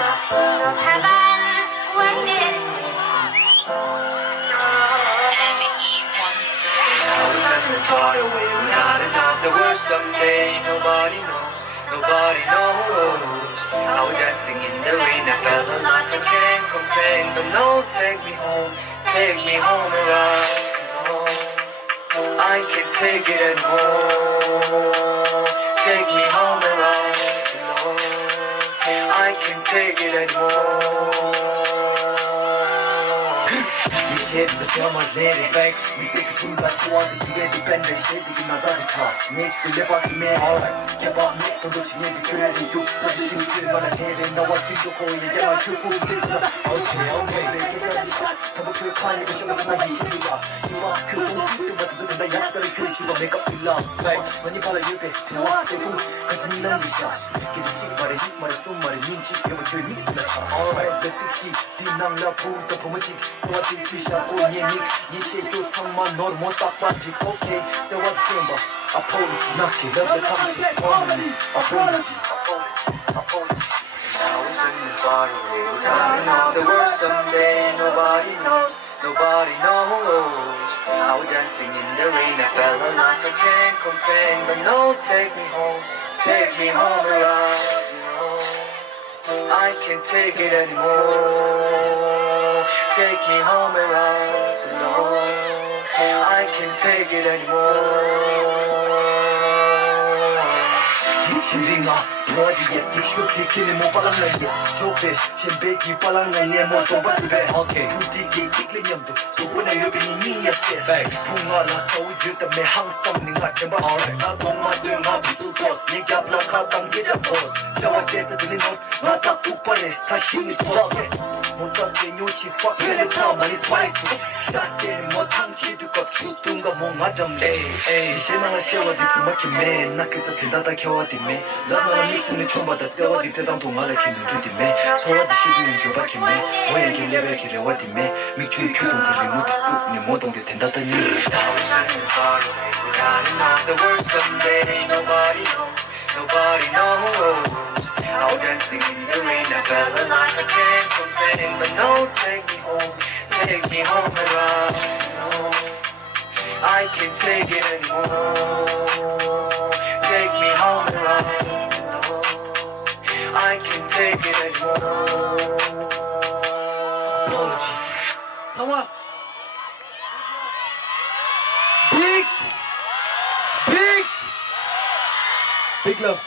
So heaven, when did we I was standing far away, we're not enough. The worst someday, nobody knows, nobody knows. I was dancing in the rain, I felt alive, I can't complain. But no, take me home alright. No, I can't take it anymore. Take me home alright. No, I can't take it anymore. Shit, the film I let it facts. We take a two by two on the get dependent shit. They can not the toss. Next, the lip out the man. Alright, keep on me. Don't you need the credit. You said the shoot to my head and now I keep the call. You get my two cool. Okay. They get us. Have a pure kind of show that's my heat in the loss. You want to go shoot but to the yacht that you to make up the loss. Facts. When you follow you, they tell what to do. Cause you need the shots. Get the chick, but it's my so much. Mean chick, you will meet the shots. Alright, let's see. The nang la poo, the pomatic. So what you fish out. 이 시도 정말 널 못 딱 빠지고 오케이 대화도 좀 봐 Apology knock it love the comedy Apology Now we're standing far away, we're counting all the world someday. Nobody knows, nobody knows. I was dancing in the rain, I felt alive, I can't complain. But no, take me home alright. No, I can't take it anymore. Take me home alright. No, I can't take it anymore. 지링아 어디에 스틱쇼 디키는 못 발랑난 yes 조배시 젬베기 발랑난 예모 도바드베 오케이 부디기 킥리념도 소분의 여빈이 yes facts 풍화라 더위 때문에 항상 네가 제발 alright 나 동마들 마비수 토스 네가 블락하던 계좌 포스 저와께서 들린 노스 나딱 북발레스 다시니 포스 못다세 요치 스꽉 펠레타 많이 스파이스 딱때는 뭐 상치도 껍죽둥가 몽하점레 실망한 쉐워디 두마키메 나께서 된다다 겨와디메 라나라 미투네 총받아 째와디 대당 동아래 키는 주디메 소와디 시비는 교박히메 오해기 레벨 기레와디메 미추이 교동 그리 무비수 네 모동대 된다다니 Now we're standing far away, we're counting all the world someday. Nobody knows. I was dancing in the rain, I felt alive, I can't complain. But no, take me home alright. No, I can't take it anymore. Take me home alright. No, I can't take it anymore. Apology 성화 big love